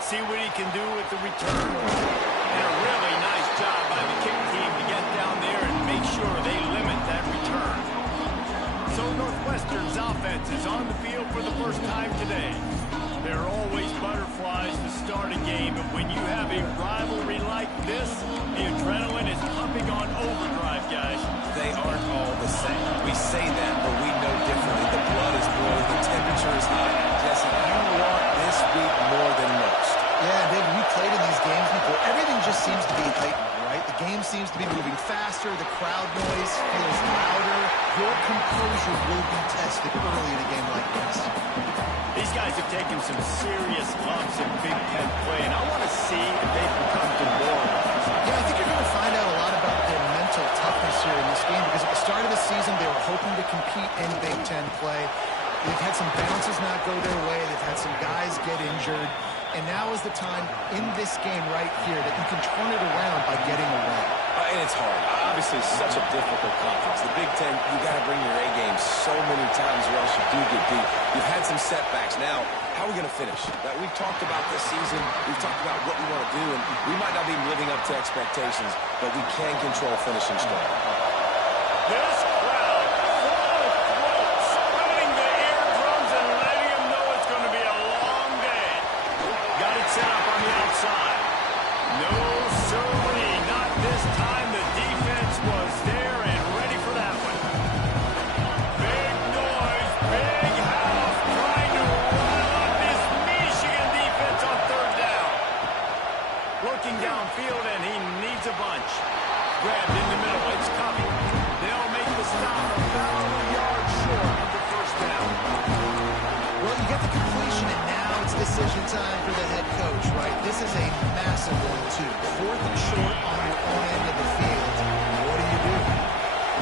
Let's see what he can do with the return. And a really nice job by the kick team to get down there and make sure they limit that return. So Northwestern's offense is on the field for the first time today. There are always butterflies to start a game, but when you have a rivalry like this, the adrenaline is pumping on overdrive, guys. They aren't all the same. We say that, but we know differently. The blood is boiling, the temperature is high. Jesse, you want this week more than most. Yeah, David, we played in these games before. Everything just seems to be heightened, right? The game seems to be moving faster. The crowd noise feels louder. Your composure will be tested early in a game like this. These guys have taken some serious lumps in Big Ten play, and I want to see if they can come to war. Yeah, I think you're going to find out a lot about their mental toughness here in this game, because at the start of the season, they were hoping to compete in Big Ten play. They've had some bounces not go their way. They've had some guys get injured. And now is the time in this game right here that you can turn it around by getting a win. And it's hard. Obviously, it's such a difficult conference. The Big Ten, you got to bring your A game so many times or else you do get beat. You've had some setbacks. Now, how are we going to finish? We've talked about this season. We've talked about what we want to do, and we might not be living up to expectations, but we can control finishing strong. This crowd full of throats, splitting the eardrums and letting them know it's going to be a long day. Got it set up on the outside. No, sirree, not this time. The defense was there and ready for that one. Big noise, big house, trying to rile up this Michigan defense on third down. Looking downfield, and he needs a bunch. Grabbed in the middle, it's coming. They'll make the stop about a yard short of the first down. Well, you get the completion, and now it's decision time for the head coach, right? This is a massive one, too. Fourth and short on your own end of the field. What do?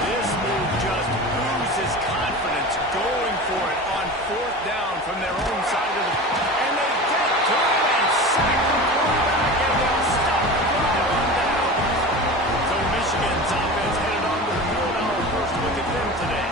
This move just oozes confidence, going for it on fourth down from their own side of the field. And they get to it and sack the quarterback, and they'll stop the drive on down. So Michigan's offense headed onto the field. Our first look at them today.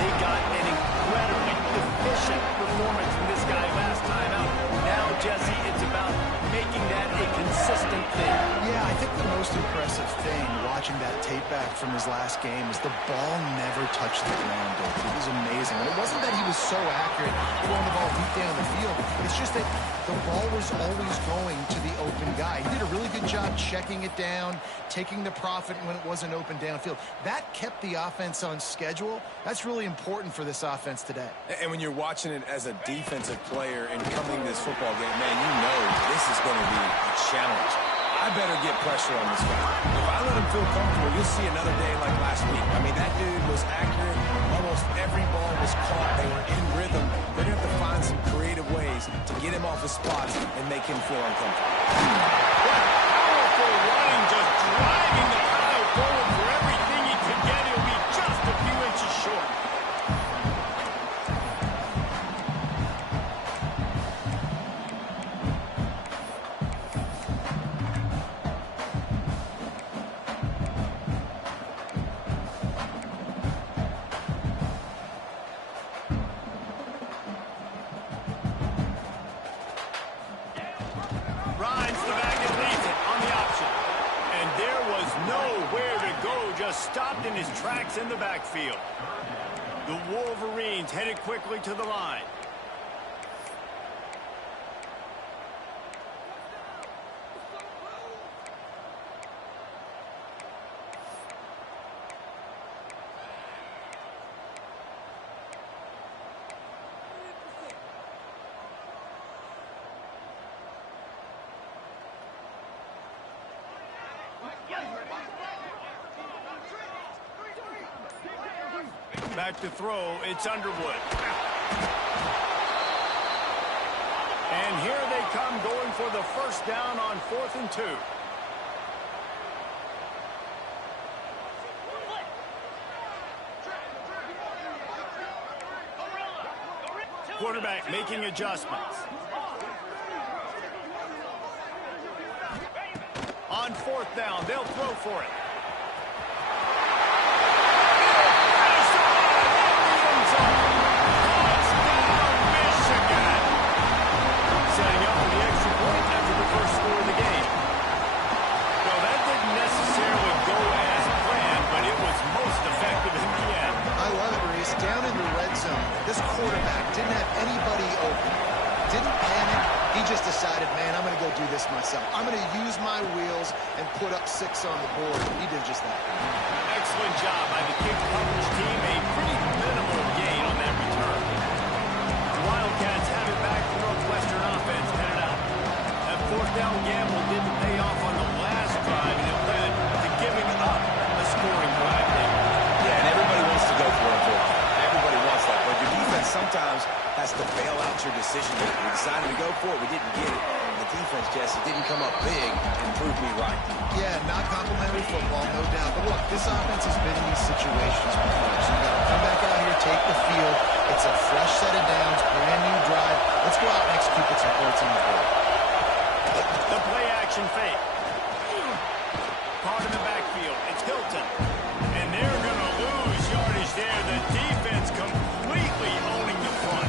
They got an incredibly efficient performance from this guy last time out. Now, Jesse, it's about making that a consistent thing. Yeah, I think the most impressive thing watching that tape back from his last game is the ball never touched the ground, David. It was amazing. And it wasn't that he was so accurate throwing the ball deep down the field. It's just that the ball was always going to the open guy. He did a really good job checking it down, taking the profit when it wasn't open downfield. That kept the offense on schedule. That's really important for this offense today. And when you're watching it as a defensive player and coming to this football game, man, you know this is going to be a challenge. I better get pressure on this guy. If I let him feel comfortable, you'll see another day like last week. I mean, that dude was accurate. Almost every ball was caught. They were in rhythm. They're going to have to find some creative ways to get him off his spots and make him feel uncomfortable. What powerful running, just driving the pile forward for everything he could get. He'll be just a few inches short. Rides the back and leads it on the option. And there was nowhere to go, just stopped in his tracks in the backfield. The Wolverines headed quickly to the line. Back to throw, it's Underwood. And here they come, going for the first down on 4th and 2. Quarterback making adjustments. On 4th down, they'll throw for it. Touchdown, Michigan. Setting up for the extra point. down in the red zone, this quarterback didn't have anybody open, didn't panic. He just decided, man, I'm going to go do this myself. I'm going to use my wheels and put up 6 on the board. He did just that. Excellent job by the kick coverage team. A pretty minimal gain on that return. The Wildcats have it back. The Northwestern offense headed out. That fourth down gamble didn't pay off on the last drive, and it led to giving up a scoring drive there. Yeah, and everybody wants to go for it. Everybody wants that. But your defense sometimes has to bail out your decision making. We decided to go for it. We didn't get it. The defense, Jesse, didn't come up big and prove me right. Yeah, not complimentary football, no doubt. But look, this offense has been in these situations before. So you got to come back out here, take the field. It's a fresh set of downs, brand new drive. Let's go out and execute with some points on the board. The play action fake. Caught in the backfield. It's Hilton. And they're going to lose yardage there. The defense completely owning the front.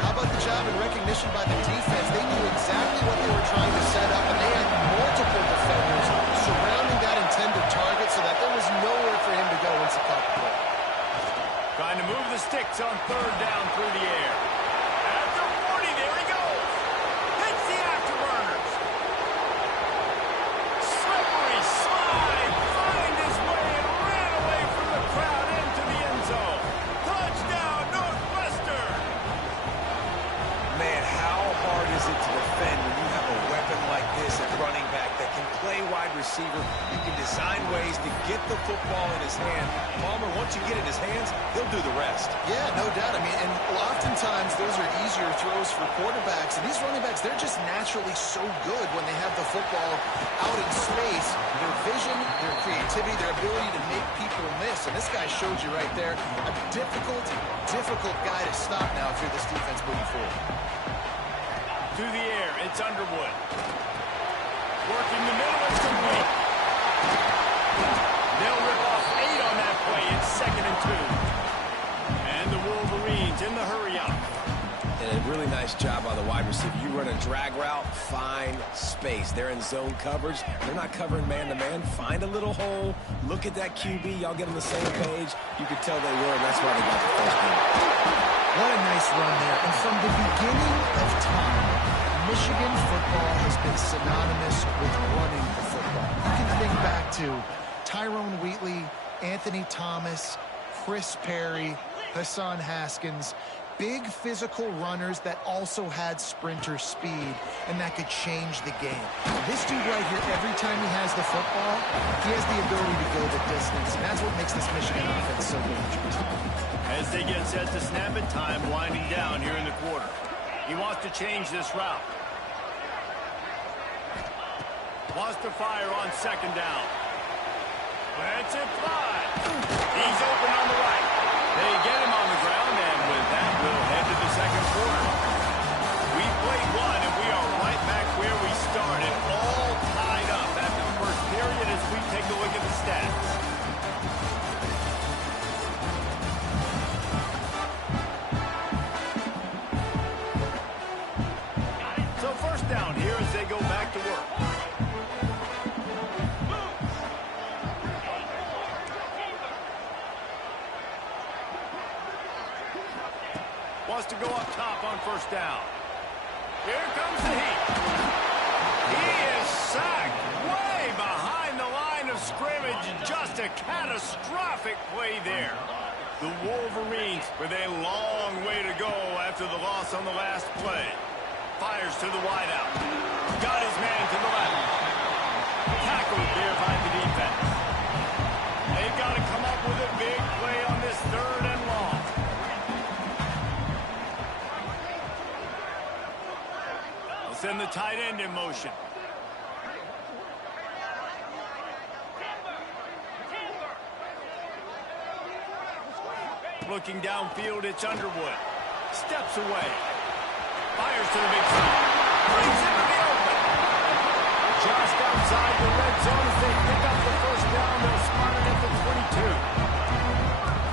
How about the job and recognition by the defense? They knew exactly what they were trying to set up, and they had multiple defenders surrounding that intended target so that there was nowhere for him to go once he caught the ball. Trying to move the sticks on third down through the air. After 40, there he goes. Hits the afterburners. Slippery slide. Find his way and ran away from the crowd into the end zone. Touchdown, Northwestern. Man, how hard is it to defend when you have a weapon like this at running back that can play wide receiver? You can design ways to get the football in his hand. Palmer, once you get it in his hands, he'll do the rest. Yeah, no doubt. I mean, and oftentimes those are easier throws for quarterbacks. And these running backs, they're just naturally so good when they have the football out in space. Their vision, their creativity, their ability to make people miss. And this guy showed you right there, a difficult guy to stop now if you're this defense moving forward. Through the air, it's Underwood. Working the middle, it's complete. They'll rip off 8 on that play. It's 2nd and 2. And the Wolverines in the hurry-up. And a really nice job by the wide receiver. You run a drag route, find space. They're in zone coverage. They're not covering man-to-man. Find a little hole. Look at that QB. Y'all get on the same page. You could tell they were, and that's why they got the first game. What a nice run there. And from the beginning of time, Michigan football has been synonymous with running the football. You can think back to Tyrone Wheatley, Anthony Thomas, Chris Perry, Hassan Haskins. Big physical runners that also had sprinter speed and that could change the game. This dude right here, every time he has the football, he has the ability to go the distance, and that's what makes this Michigan offense so dangerous. As they get set to snap it, time winding down here in the quarter. He wants to change this route. Wants to fire on 2nd down. Let's it fly. He's open on the right. They get him on the ground, and with that, we'll head to the 2nd quarter. We played one, and we are right back where we started, all tied up after the first period as we take a look at the stats. So first down here as they go back to work. Wants to go up top on first down. Here comes the heat. He is sacked way behind the line of scrimmage. Just a catastrophic play there. The Wolverines with a long way to go after the loss on the last play. Fires to the wideout. Got his man to the left. Tackled there by the defense. They've got to come up with a big play on this 3rd and long. They'll send the tight end in motion. Looking downfield, it's Underwood. Steps away. Fires to the big side. Brings into the open. Just outside the red zone as they pick up the first down. They'll spot it at the 22.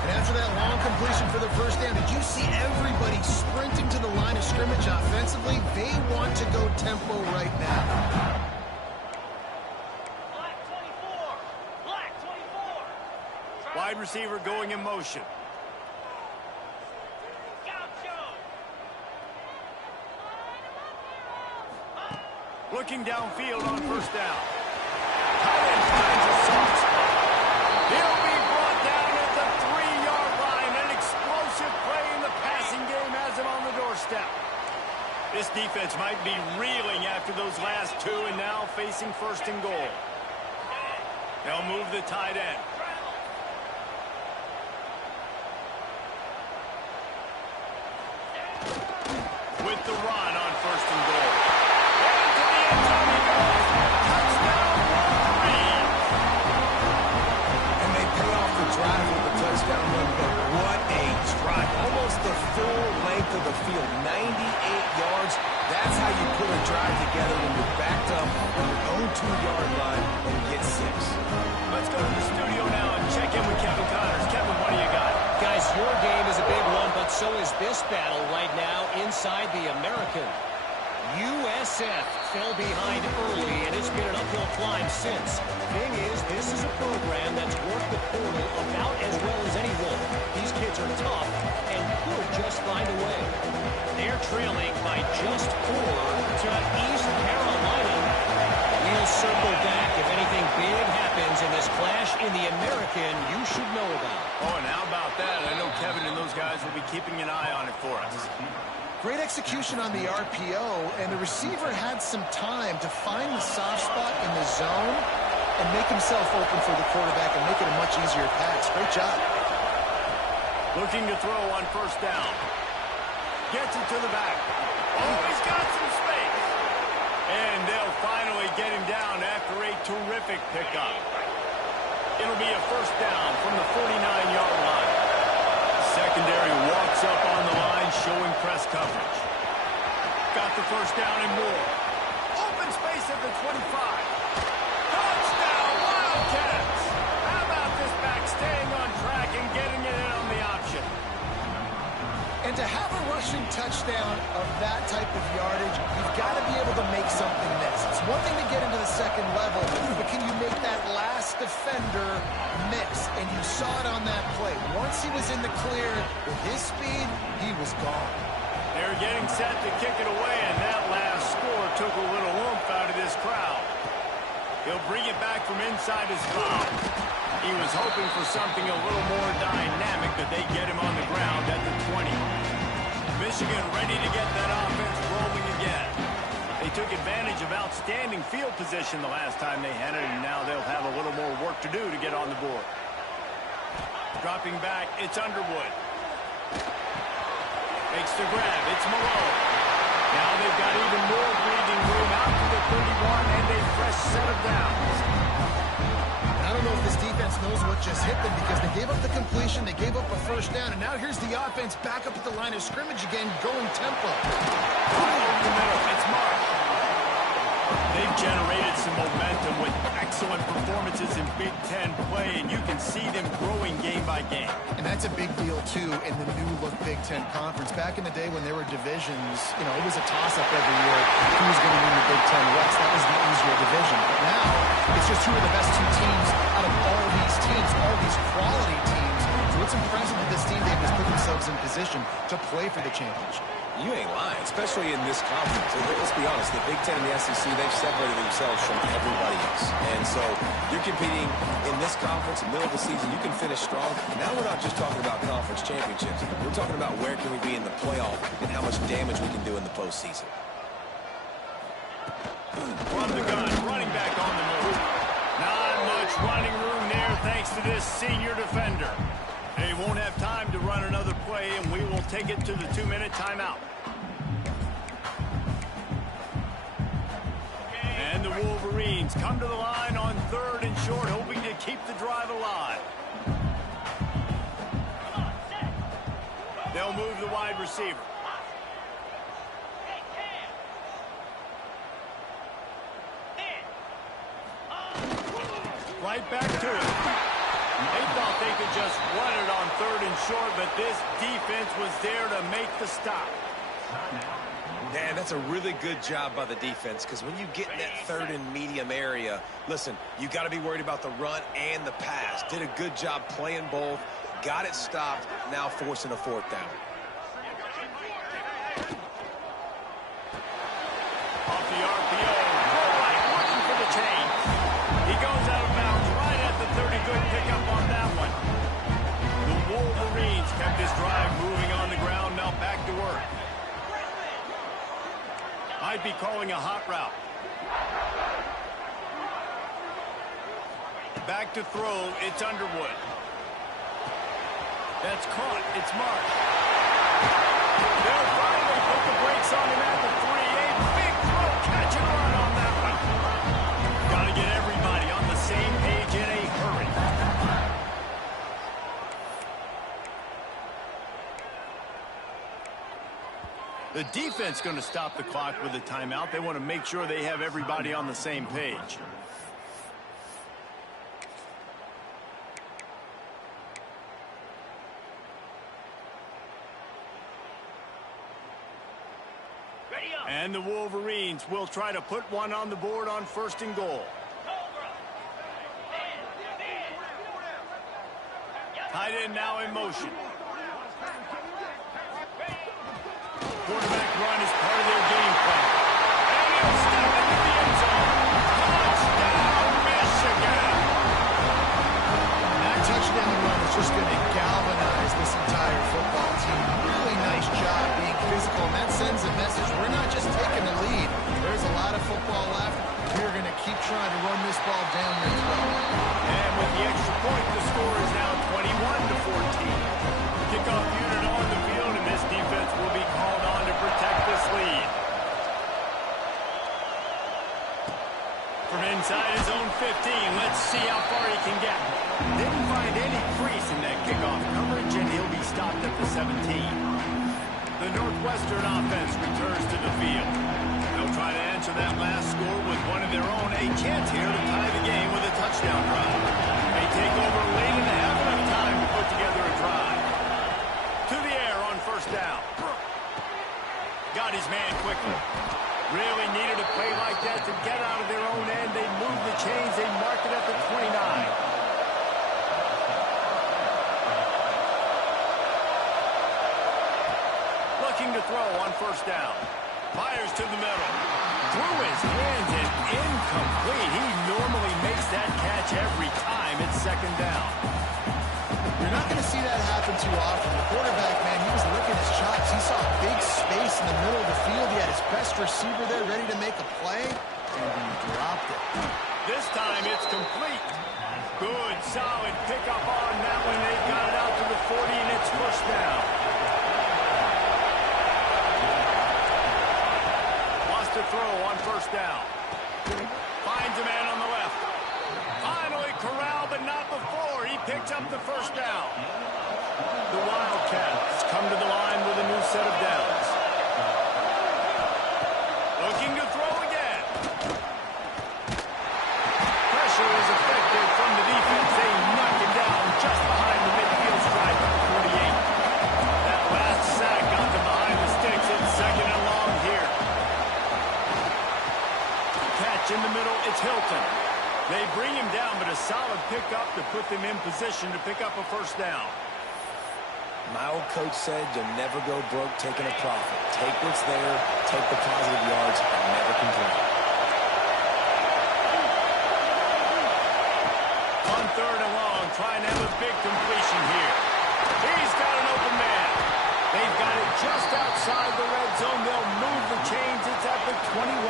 And after that long completion for the first down, did you see everybody sprinting to the line of scrimmage offensively? They want to go tempo right now. Wide receiver going in motion. Looking downfield on first down. Tight end finds a soft spot. He'll be brought down at the 3-yard line. An explosive play in the passing game has him on the doorstep. This defense might be reeling after those last two and now facing first and goal. They'll move the tight end. With the run on first and goal. Into the end zone he goes. Touchdown, Wolverine. And they pay off the drive with the touchdown run, but what a drive. Almost the full length of the field, 98 yards. That's how you put a drive together when you're backed up on your own 2-yard line and get 6. Let's go to the studio now and check in with Kevin Connors. Kevin, what do you got? Guys, your game is a big one, but so is this battle right now inside the American. USF fell behind early, and it's been an uphill climb since. Thing is, this is a program that's worked the portal about as well as anyone. These kids are tough and could just find a way. They're trailing by just 4 to East Carolina. We'll circle back. If anything big happens in this clash in the American, you should know about. Oh, and how about that? I know Kevin and those guys will be keeping an eye on it for us. Great execution on the RPO, and the receiver had some time to find the soft spot in the zone and make himself open for the quarterback and make it a much easier pass. Great job. Looking to throw on first down. Gets it to the back. Oh, he's got some space. And they'll finally get him down after a terrific pickup. It'll be a first down from the 49-yard line. Secondary walks up on the line, showing press coverage. Got the first down and more. Open space at the 25. Touchdown, Wildcats! How about this back staying on track and getting it in on the option? And to have a rushing touchdown of that type of yardage, you've got to be able to make something miss. It's one thing to get into the second level, but can you make that last defender miss? And you saw it on that play. Once he was in the clear with his speed, he was gone. They're getting set to kick it away, and that last score took a little oomph out of this crowd. He'll bring it back from inside his 5. He was hoping for something a little more dynamic, but they get him on the ground at the 20. Michigan ready to get that offense rolling again. They took advantage of outstanding field position the last time they had it, and now they'll have a little more work to do to get on the board. Dropping back, it's Underwood. Makes the grab, it's Malone. Now they've got even more breathing room out to the 31 and a fresh set of downs. I don't know if this defense knows what just hit them because they gave up the completion, they gave up a first down, and now here's the offense back up at the line of scrimmage again, going tempo. Over the middle, it's Mark. They've generated some momentum with excellent performances in Big Ten play, and you can see them growing game by game. And that's a big deal, too, in the new-look Big Ten Conference. Back in the day when there were divisions, you know, it was a toss-up every year who was going to win the Big Ten West. That was the easier division. But now, it's just who are the best 2 teams out of all these teams, all these quality teams. So it's impressive that this team, they've just put themselves in position to play for the championship. You ain't lying, especially in this conference. Let's be honest, the Big Ten and the SEC, they've separated themselves from everybody else. And so you're competing in this conference, middle of the season, you can finish strong. Now we're not just talking about conference championships. We're talking about where can we be in the playoff and how much damage we can do in the postseason. From the gun, running back on the move. Not much running room there thanks to this senior defender. They won't have time to run another play, and we will take it to the 2-minute timeout. And the Wolverines come to the line on 3rd and short, hoping to keep the drive alive. They'll move the wide receiver. Right back to it. They thought they could just run it on 3rd and short, but this defense was there to make the stop. Man, that's a really good job by the defense, because when you get in that 3rd and medium area, listen, you got to be worried about the run and the pass. Did a good job playing both, got it stopped, now forcing a 4th down. Off the RPO, might be calling a hot route. Back to throw, it's Underwood. That's caught, it's Marsh. They'll finally put the brakes on him at the 3. A big throw, catch and run on that one. Got to get everybody on the same page in a hurry. The defense going to stop the clock with a timeout. They want to make sure they have everybody on the same page. And the Wolverines will try to put one on the board on 1st and goal. Tight end now in motion. Quarterback run is part of their game plan. And he'll step into the end zone. Touchdown, Michigan! That touchdown run is just going to galvanize this entire football team. Really nice job being physical, and that sends a message. We're not just taking the lead. There's a lot of football left. We're going to keep trying to run this ball down your throat. And with the extra point, the score is now 21-14. Kickoff unit on the field, and this defense will be called on to protect this lead. From inside his own 15, let's see how far he can get. Didn't find any crease in that kickoff coverage, and he'll be stopped at the 17. The Northwestern offense returns to the field. They'll try to answer that last score with one of their own. A chance here to tie the game with a touchdown drive. They take over late and have enough time to put together a drive. To the air on 1st down. Got his man quickly. Really needed a play like that to get out of their own end. They move the chains. They mark it at the 29. Looking to throw on 1st down. Fires to the middle. Through his hands and incomplete. He normally makes that catch every time. It's 2nd down. You're not going to see that happen too often. The quarterback, man, he was licking his chops. He saw a big space in the middle of the field. He had his best receiver there ready to make a play, and he dropped it. This time it's complete. Good, solid pickup on that one. They got it out to the 40, and it's 1st down. Lost a throw on 1st down. Finds a man on the left. Finally corralled, but not before. He picks up the 1st down. The Wildcats come to the line with a new set of downs. Looking to throw again. Pressure is effective from the defense. They knock him down just behind the midfield stripe at 48. That last sack got them behind the sticks. It's 2nd and long here. Catch in the middle. It's Hilton. They bring him down, but a solid pickup to put them in position to pick up a 1st down. My old coach said you'll never go broke taking a profit. Take what's there, take the positive yards, and never complain. On 3rd and long, trying to have a big completion here. He's got an open man. They've got it just outside the red zone. They'll move the chains. It's at the 21.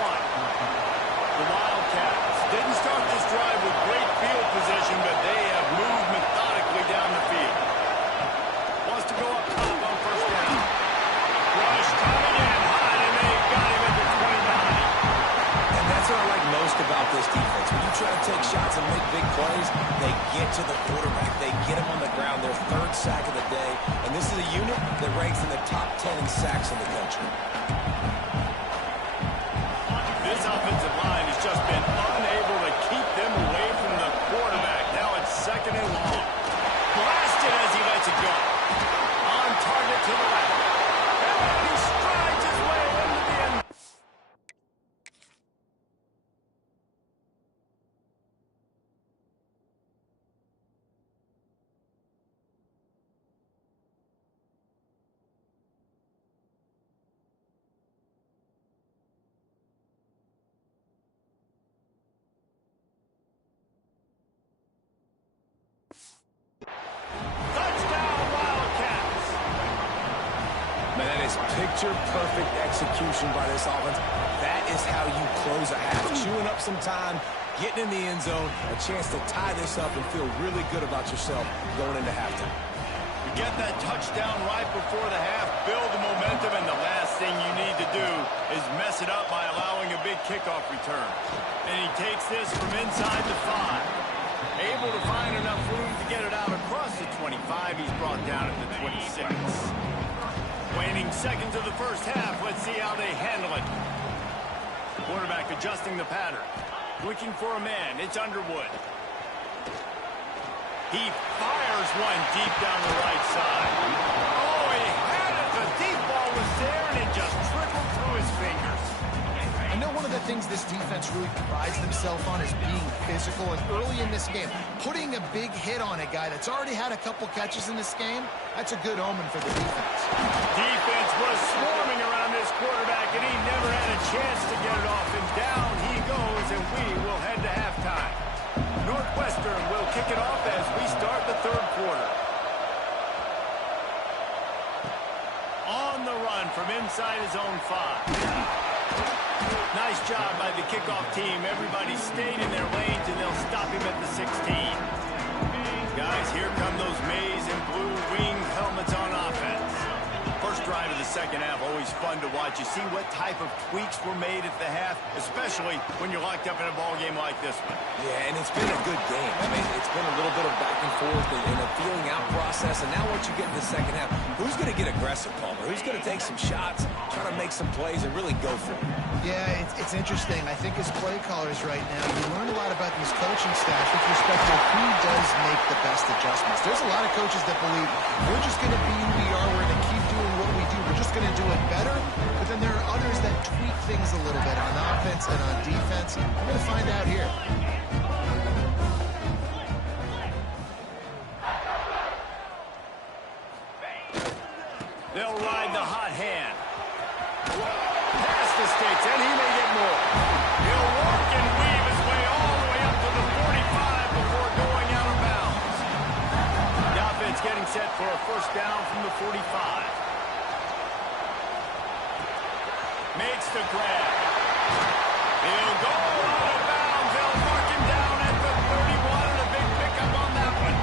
The Wildcats didn't start this drive with great field position, but they have moved methodically down the field. Wants to go up top on 1st down. Rush coming in high, and they've got him at the 29. And that's what I like most about this defense. When you try to take shots and make big plays, they get to the quarterback. They get him on the ground. Their 3rd sack of the day. And this is a unit that ranks in the top 10 in sacks in the country. This offensive line has just been unable to keep them away from the quarterback. Now it's 2nd and long. Blasted as he lets it go. On target to the left. And he strides his way into the end. And that is picture-perfect execution by this offense. That is how you close a half. Chewing up some time, getting in the end zone, a chance to tie this up and feel really good about yourself going into halftime. You get that touchdown right before the half, build the momentum, and the last thing you need to do is mess it up by allowing a big kickoff return. And he takes this from inside the 5. Able to find enough room to get it out across the 25. He's brought down at the 26. Waning seconds of the first half. Let's see how they handle it. Quarterback adjusting the pattern. Looking for a man. It's Underwood. He fires one deep down the right side. Oh, he had it. The deep ball was there, and it just trickled through his fingers. I know one of the things this defense really prides themselves on is being physical, and early in this game, putting a big hit on a guy that's already had a couple catches in this game, that's a good omen for the defense. Defense was swarming around this quarterback, and he never had a chance to get it off. And down he goes, and we will head to halftime. Northwestern will kick it off as we start the third quarter. On the run from inside his own 5. Nice job by the kickoff team. Everybody stayed in their lanes, and they'll stop him at the 16. Guys, here come those maize and blue wing helmets on offense. First drive of the second half, always fun to watch. You see what type of tweaks were made at the half, especially when you're locked up in a ball game like this one. Yeah, and it's been a good game. I mean, it's been a little bit of back and forth and a feeling out process. And now once you get in the second half, who's going to get aggressive, Palmer? Who's going to take some shots, try to make some plays, and really go for it? Yeah, it's interesting. I think as play callers right now, you learn a lot about these coaching staffs with respect to who does make the best adjustments. There's a lot of coaches that believe we're just going to be who we are. We're going to keep doing what we do. We're just going to do it better. But then there are others that tweak things a little bit on offense and on defense. We're going to find out here. They'll ride the hot hand. Past the sticks, and he may get more. He'll work and weave his way all the way up to the 45 before going out of bounds. The offense getting set for a first down from the 45. Makes the grab. He'll go out of bounds. They'll mark him down at the 31, and a big pickup on that one.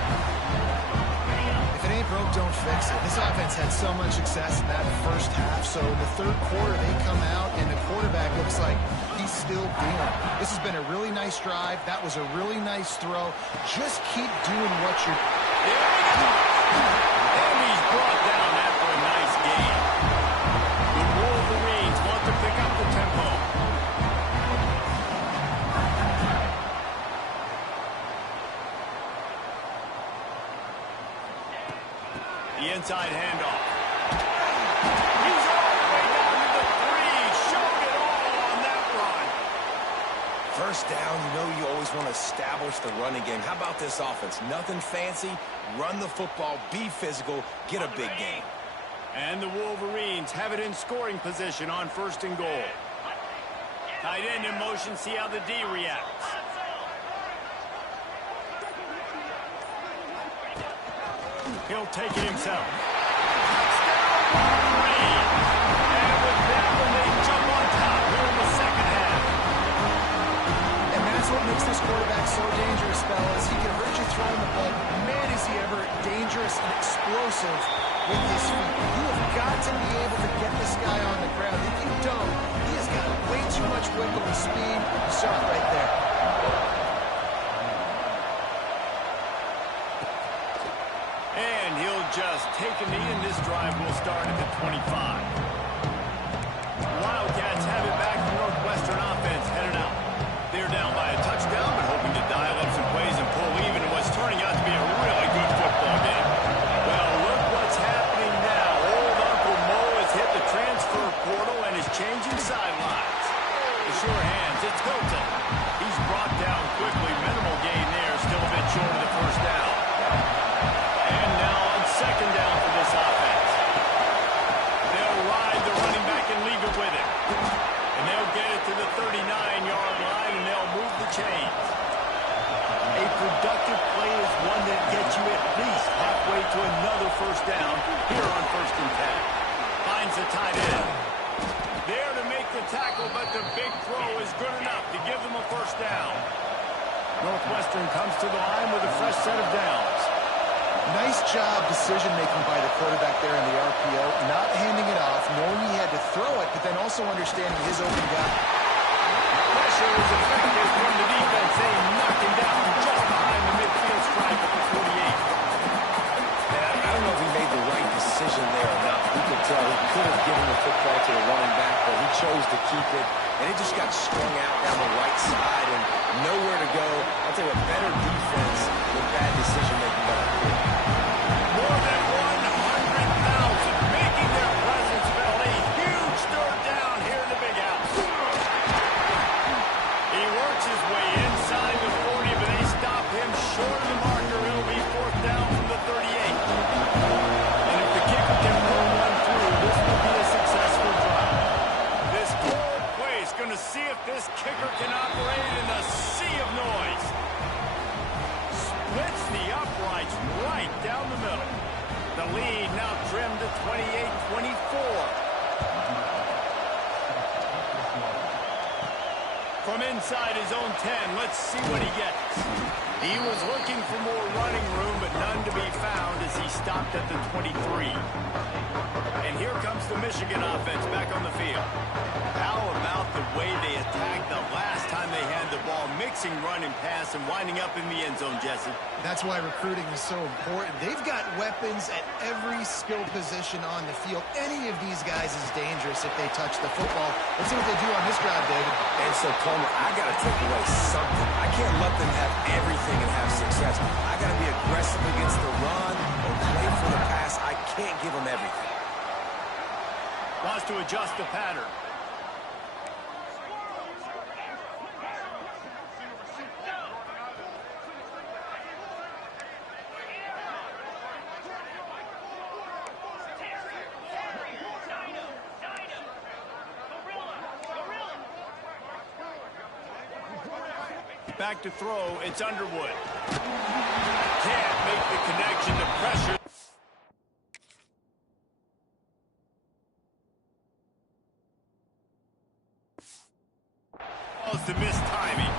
If it ain't broke, don't fix it. This offense had so much success in that first half, so in the third quarter they come out and the quarterback looks like he's still dealing. This has been a really nice drive. That was a really nice throw. Just keep doing what you're... And he's brought down after a nice game. The Wolverines want to pick up the tempo. The inside handoff. He's all the way down to the 3. Showed it all on that run. First down, you know you always want to establish the running game. How about this offense? Nothing fancy. Run the football, be physical, get a big game. And the Wolverines have it in scoring position on first and goal. Tight end in motion, see how the D reacts. He'll take it himself. Touchdown, Wolverine! And with that one, they jump on top here in the second half. And that's what makes this quarterback so dangerous, fellas. He can hurt you throwing the ball. Man, is he ever dangerous and explosive with his feet. You have got to be able to get this guy on the ground. If you don't, he has got way too much wiggle and speed. You saw it right there. And he'll just take a knee, and this drive will start at the 25. Wildcats have it back. The Northwestern offense headed out. They're down by a touchdown, but hoping to dial up some plays and pull even in what's turning out to be a really good football game. Well, look what's happening now. Old Uncle Mo has hit the transfer portal and is changing sidelines. The sure hands, it's Hilton. He's brought down quickly. Minimal gain there, still a bit short of the first down. And now on second down for this offense. They'll ride the running back and leave it with him. And they'll get it to the 39-yard line, and they'll move the chains. A productive play is one that gets you at least halfway to another first down here on 1st and 10. Finds finds the tight end. There to make the tackle, but the big throw is good enough to give them a first down. Northwestern comes to the line with a fresh set of downs. Nice job decision-making by the quarterback there in the RPO, not handing it off, knowing he had to throw it, but then also understanding his open guy. Pressure is effective from the defense. They knock him down just behind the midfield stripe at the 48. I don't know if he made the right decision there or not. You could tell he could have given the football to the running back, but he chose to keep it, and it just got strung out down the right side and nowhere to go. I'll tell you what, better defense than bad decision-making by the quarterback. More than 100,000 making their presence felt. A huge third down here in the big house. He works his way inside the 40, but they stop him short of the marker. It'll be fourth down from the 38. And if the kicker can pull one through, this will be a successful drive. This cold play is going to see if this kicker can operate in a sea of noise. Splits the uprights right down the middle. The lead now trimmed to 28-24. From inside his own 10, let's see what he gets. He was looking for more running room, but none to be found as he stopped at the 23. And here comes the Michigan offense back on the field. How about the way they attacked the last time they had the ball, mixing run and pass and winding up in the end zone, Jesse? That's why recruiting is so important. They've got weapons at every skill position on the field. Any of these guys is dangerous if they touch the football. Let's see what they do on this drive, David. And so, Coleman, I got to take away something. I can't let them have everything and have success. I got to be aggressive against the run or play for the pass. I can't give them everything. Wants to adjust the pattern. Back to throw, it's Underwood. Can't make the connection to pressure. The missed timing.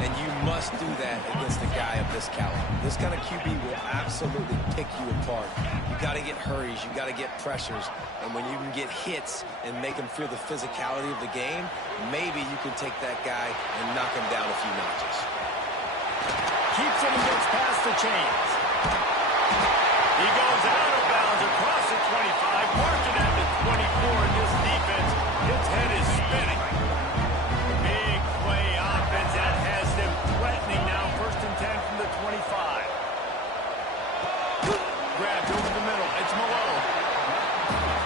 And you must do that against a guy of this caliber. This kind of QB will absolutely pick you apart. You got to get hurries, you got to get pressures, and when you can get hits and make him feel the physicality of the game, maybe you can take that guy and knock him down a few notches. Keeps him and gets past the chains. He goes out of bounds across the 25, marking at the 24, and this defense, its head is spinning. Big play offense that has them threatening now. First and 10 from the 25. Grabbed over the middle. It's Malone.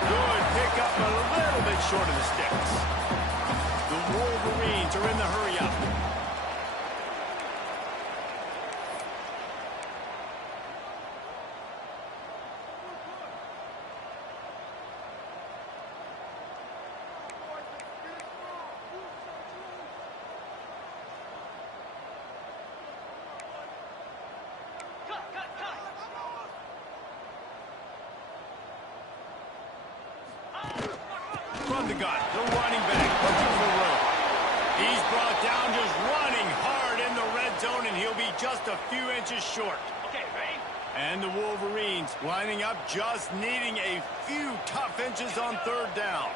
Good pick up, a little bit short of the sticks. The Wolverines are in the hurry up. From the gun, the running back looking for room. He's brought down, just running hard in the red zone, and he'll be just a few inches short. Okay, ready? And the Wolverines lining up, just needing a few tough inches on third down.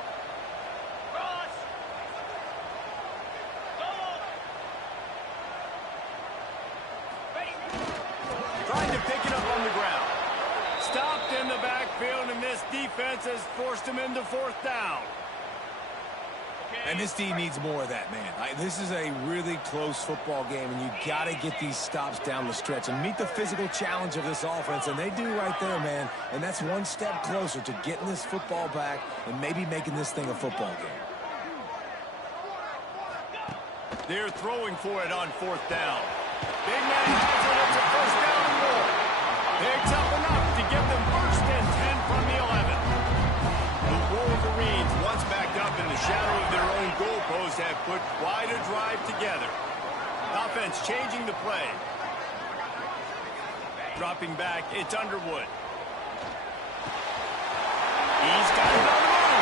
Cross. Trying to pick it up on the ground. Stopped in the backfield, and this defense has forced him into fourth down. And this team needs more of that, man. This is a really close football game, and you got to get these stops down the stretch and meet the physical challenge of this offense, and they do right there, man. And that's one step closer to getting this football back and maybe making this thing a football game. They're throwing for it on fourth down. Big man has it. It's a first down and more. Picks up enough to give them first and 10 from the 11. The Wolverines, once backed up in the shadow of their own goalpost, have put quite a drive together. Offense changing the play. Dropping back, it's Underwood. He's got it on the move.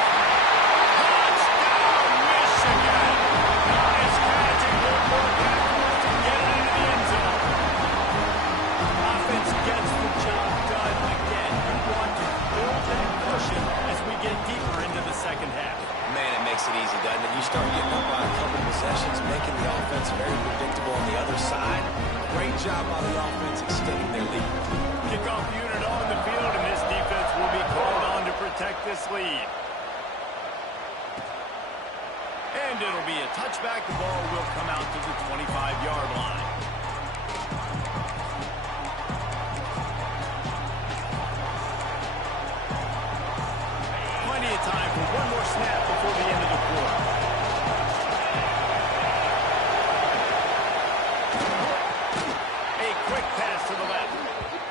easy, doesn't it? You start getting up by a couple possessions, making the offense very predictable on the other side. Great job by the offense extending their lead. Kickoff unit on the field, and this defense will be called on to protect this lead. And it'll be a touchback. The ball will come out to the 25-yard line. Plenty of time for one more snap before the end of the quarter. A quick pass to the left.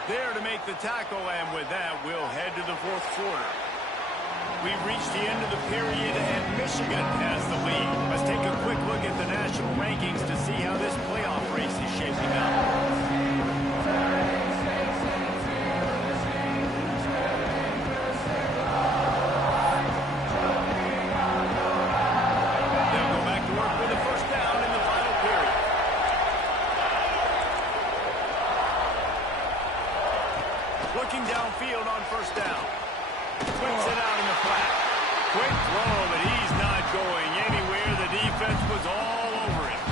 There to make the tackle, and with that, we'll head to the fourth quarter. We've reached the end of the period, and Michigan has the lead. Let's take a quick look at the national rankings to see how this playoff race is shaping up. Looking downfield on first down. Swings it out in the flat. Quick throw, but he's not going anywhere. The defense was all over him.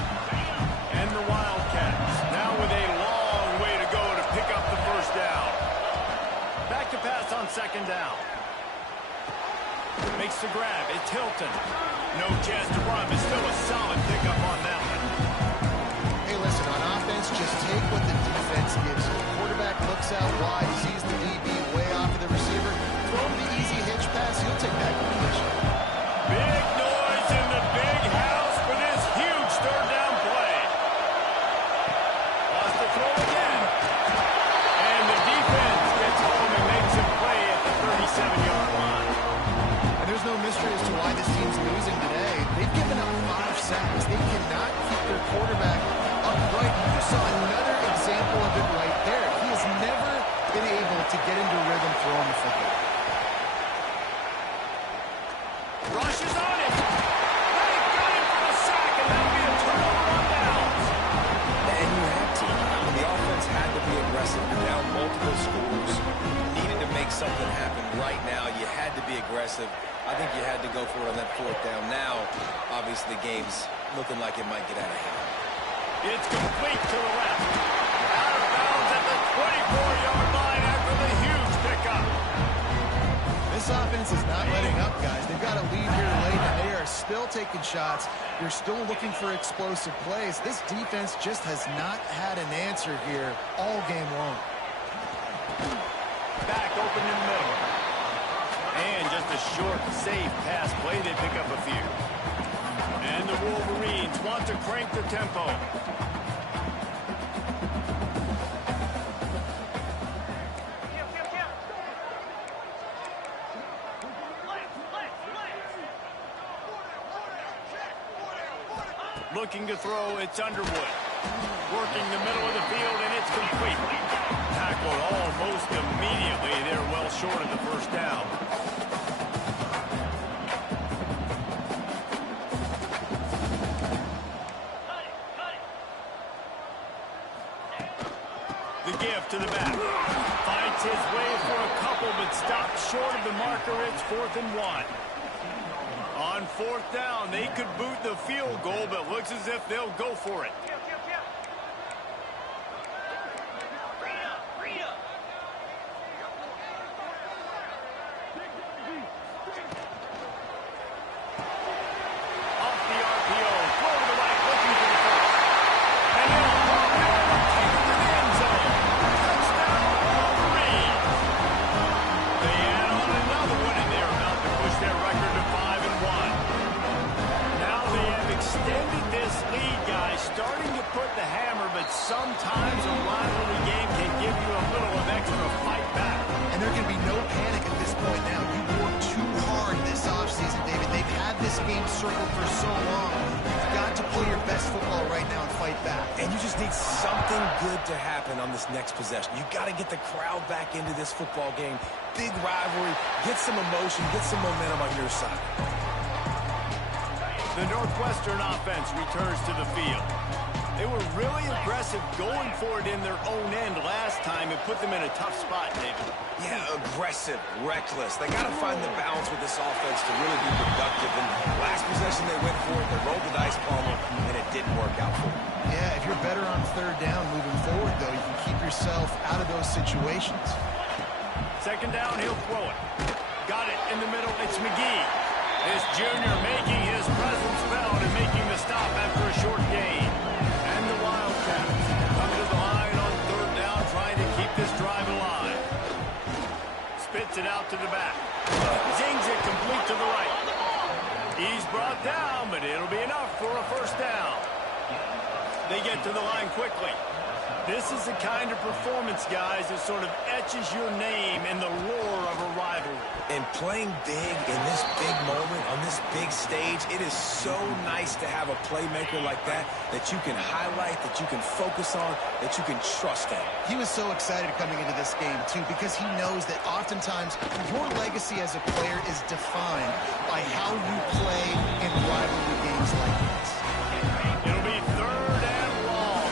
And the Wildcats now with a long way to go to pick up the first down. Back to pass on second down. Makes the grab. It's Hilton. No chance to run, but still a solid pickup on that one. Hey, listen, on offense, just take what the defense gives you. Quarterback looks out wide, sees the DB way off of the receiver. Throw him the easy hitch pass, he'll take that completion. Big noise in the big house for this huge third down play. Lost the throw again. And the defense gets home and makes a play at the 37-yard line. And there's no mystery as to why this team's losing today. They've given up 5 sacks. They cannot keep their quarterback upright. You saw another example of it right there. He has never been able to get into rhythm throwing the football. Rushes on him. They got him for a sack, and that'll be a turnover on downs. And you had to. The offense had to be aggressive. You're down multiple scores. You needed to make something happen right now. You had to be aggressive. I think you had to go for it on that fourth down. Now, obviously, the game's looking like it might get out of hand. It's complete to the left. Out of bounds at the 24-yard line after the huge pickup. This offense is not letting up, guys. They've got a lead here late, and they are still taking shots. They're still looking for explosive plays. This defense just has not had an answer here all game long. Back open in the middle. And just a short, safe pass play. They pick up a few. And the Wolverines want to crank the tempo. Looking to throw, it's Underwood. Working the middle of the field, and it's complete. Tackled almost immediately. They're well short of the first down. The give to the back. Fights his way for a couple, but stops short of the marker. It's 4th and 1. On fourth down, they could boot the field goal, but looks as if they'll go for it. Off the RPO, throw to the right, looking for the first. And they'll pump it over, take it to the end zone. Touchdown, Wolverine. They add on another one, and they're about to push their record to 5-1. Now they have extended this lead, guys, starting to put the hammer, but sometimes a rivalry game can give you a little of extra fight back. And there can be no panic at this point now. You worked too hard this offseason, David. They've had this game circled for so long. You've got to play your best football right now and fight back. And you just need something good to happen on this next possession. You got to get the crowd back into this football game. Big rivalry. Get some emotion. Get some momentum on your side. The Northwestern offense returns to the field. They were really aggressive going for it in their own end last time and put them in a tough spot, David. Yeah, aggressive, reckless. They got to find the balance with this offense to really be productive. And last possession they went for it, they rolled the dice, Palmer, and it didn't work out for them. Yeah, if you're better on third down moving forward, though, you can keep yourself out of those situations. Second down, he'll throw it. Got it in the middle. It's McGee. This junior making his presence felt and making the stop after a short gain. And the Wildcats come to the line on third down, trying to keep this drive alive. Spits it out to the back. Zings it complete to the right. He's brought down, but it'll be enough for a first down. They get to the line quickly. This is the kind of performance, guys, that sort of etches your name in the lore of a rivalry. And playing big in this big moment, on this big stage, it is so nice to have a playmaker like that that you can highlight, that you can focus on, that you can trust in. He was so excited coming into this game, too, because he knows that oftentimes your legacy as a player is defined by how you play in rivalry games like this. It'll be third and long.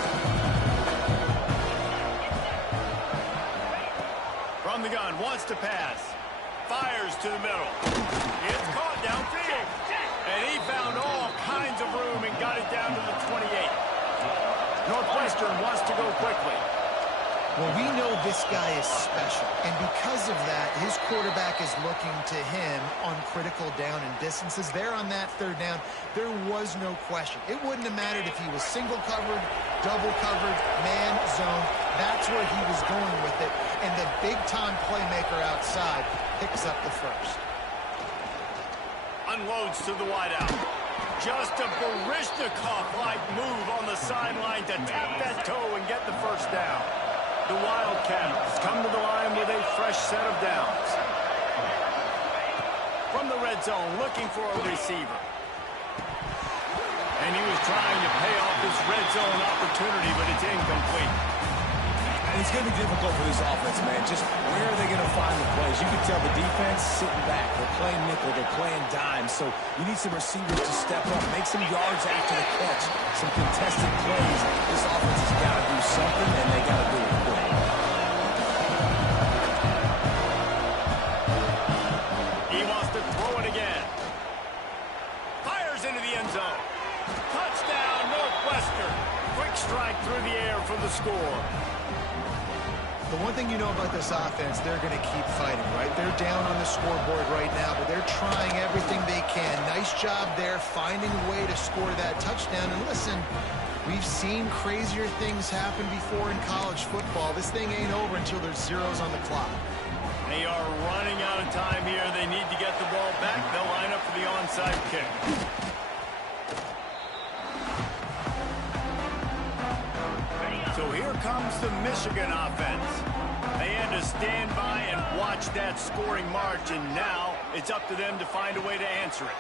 From the gun, wants to pass. Fires to the middle. It's caught downfield. And he found all kinds of room and got it down to the 28. Northwestern wants to go quickly. Well, we know this guy is special, and because of that, his quarterback is looking to him on critical down and distances. There on that third down, there was no question. It wouldn't have mattered if he was single covered, double covered, man, zone. That's where he was going with it, and the big-time playmaker outside picks up the first. Unloads to the wideout. Just a Baryshnikov-like move on the sideline to tap that toe and get the first down. The Wildcats come to the line with a fresh set of downs. From the red zone, looking for a receiver. And he was trying to pay off this red zone opportunity, but it's incomplete. And it's going to be difficult for this offense, man. Just where are they going to find the plays? You can tell the defense sitting back. They're playing nickel. They're playing dime. So you need some receivers to step up, make some yards after the catch, some contested plays. This offense has got to do something, and they got to do it quick. He wants to throw it again. Fires into the end zone. Touchdown, Northwestern. Quick strike through the air for the score. The one thing you know about this offense, they're going to keep fighting, right? They're down on the scoreboard right now, but they're trying everything they can. Nice job there, finding a way to score that touchdown. And listen, we've seen crazier things happen before in college football. This thing ain't over until there's zeros on the clock. They are running out of time here. They need to get the ball back. They'll line up for the onside kick. So here comes the Michigan offense. They had to stand by and watch that scoring march, and now it's up to them to find a way to answer it.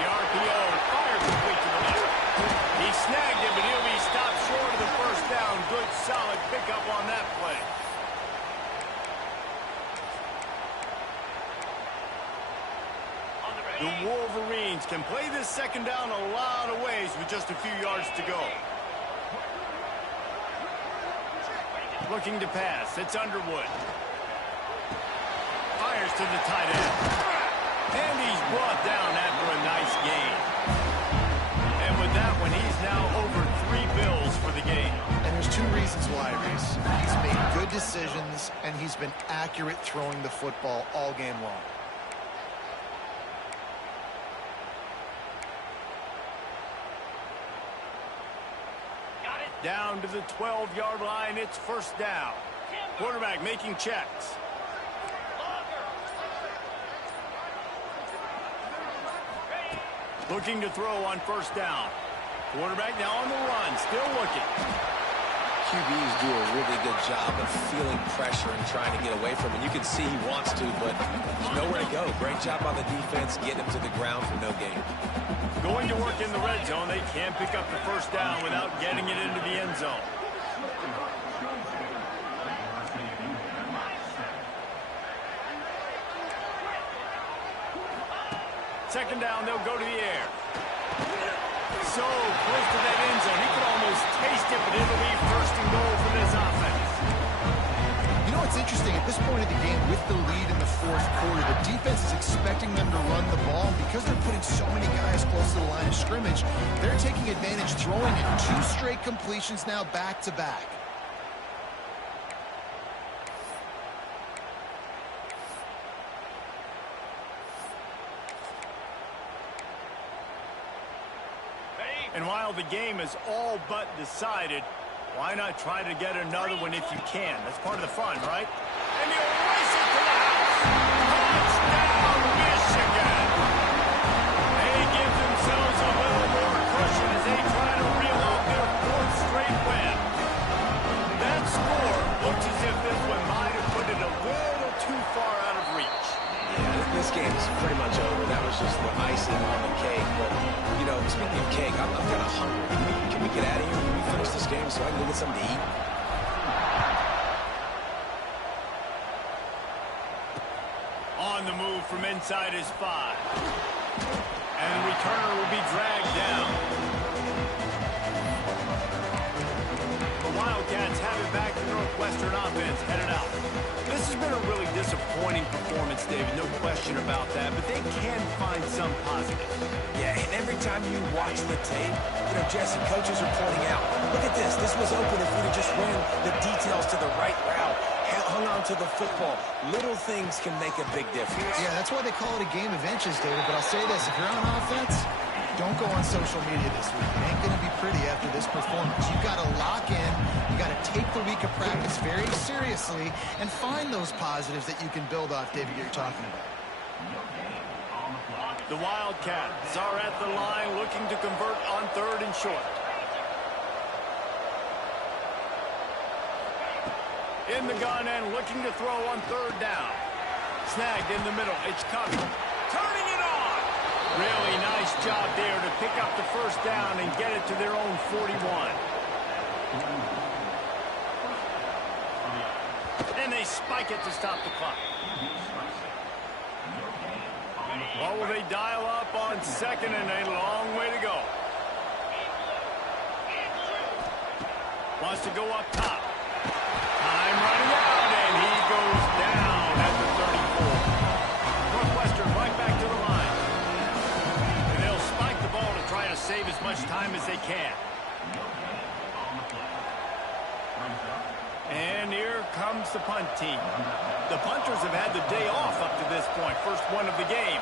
The RPO fired complete to the left. He snagged it, but he'll be stopped short of the first down. Good, solid pickup on that play. The Wolverines can play this second down a lot of ways with just a few yards to go. Looking to pass. It's Underwood. Fires to the tight end. And he's brought down after a nice gain. And with that one, he's now over 3 bills for the game. And there's 2 reasons why, Reese. He's made good decisions, and he's been accurate throwing the football all game long. Down to the 12-yard line, it's first down. Quarterback making checks. Looking to throw on first down. Quarterback now on the run, still looking. QBs do a really good job of feeling pressure and trying to get away from it. You can see he wants to, but there's nowhere to go. Great job on the defense, getting him to the ground for no gain. Going to work in the red zone, they can't pick up the first down without getting it into the end zone. Second down, they'll go to the air. So close to that end zone. He could almost taste it, but it'll be first and goal for this offense. You know what's interesting? At this point of the game, with the lead in the fourth quarter, the defense is expecting them to run the ball. And because they're putting so many guys close to the line of scrimmage, they're taking advantage, throwing it 2 straight completions now back-to-back. And while the game is all but decided, why not try to get another one if you can? That's part of the fun, right? And he'll race it to the house. Touchdown, Michigan. They give themselves a little more cushion as they try to reel off their 4th straight win. That score looks as if this one might have put it a little too far out of reach. Yeah, this game is pretty much over. That was just the icing on the cake. But, you know, speaking of cake, I'm kind of hungry. Can we get out of here? Can we finish this game so I can go get something to eat? On the move from inside his 5. And the returner will be dragged down. The Wildcats have it back to Northwestern offense headed out. This has been a really disappointing performance, David, no question about that, but they can find some positive. Yeah, and every time you watch the tape, you know, Jesse, coaches are pointing out, look at this. This was open if we'd have just ran the details to the right route, hung on to the football. Little things can make a big difference. Yeah, that's why they call it a game of inches, David. But I'll say this, if you're on offense, don't go on social media this week. It ain't going to be pretty after this performance. You've got to lock in. You've got to take the week of practice very seriously and find those positives that you can build off, David, you're talking about. The Wildcats are at the line looking to convert on 3rd and short. In the gun and looking to throw on 3rd down. Snagged in the middle. It's coming. Turning it on. Really nice job there to pick up the 1st down and get it to their own 41. And they spike it to stop the clock. Or will they dial up on 2nd and a long way to go? Wants to go up top. Time running out, and he goes down at the 34. Northwestern right back to the line. And they'll spike the ball to try to save as much time as they can. And here comes the punt team. The punters have had the day off up to this point. First one of the game.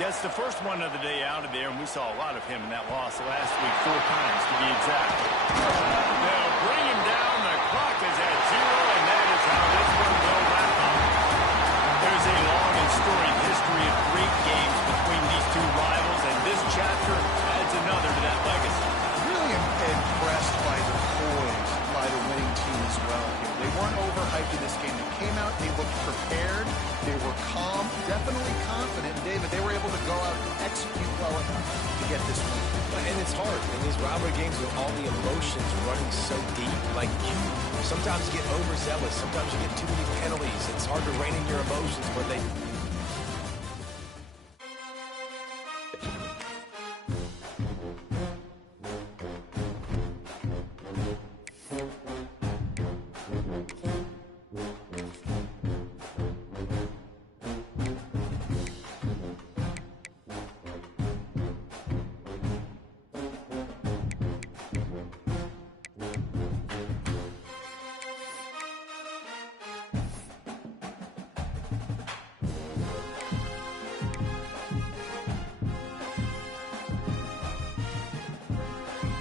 That's the first one of the day out of there, and we saw a lot of him in that loss last week, 4 times to be exact. They'll bring him down. The clock is at 0, and that is how this one will wrap up. There's a long and storied history of great games between these two rivals, and this chapter adds another to that legacy. Really impressed by the poise by the winning team as well here. They weren't overhyped in this game. They came out, they looked prepared, they were calm, definitely confident. And David, they were able to go out and execute well enough to get this win. And it's hard in these rivalry games with all the emotions running so deep. Like, you sometimes get overzealous. Sometimes you get too many penalties. It's hard to rein in your emotions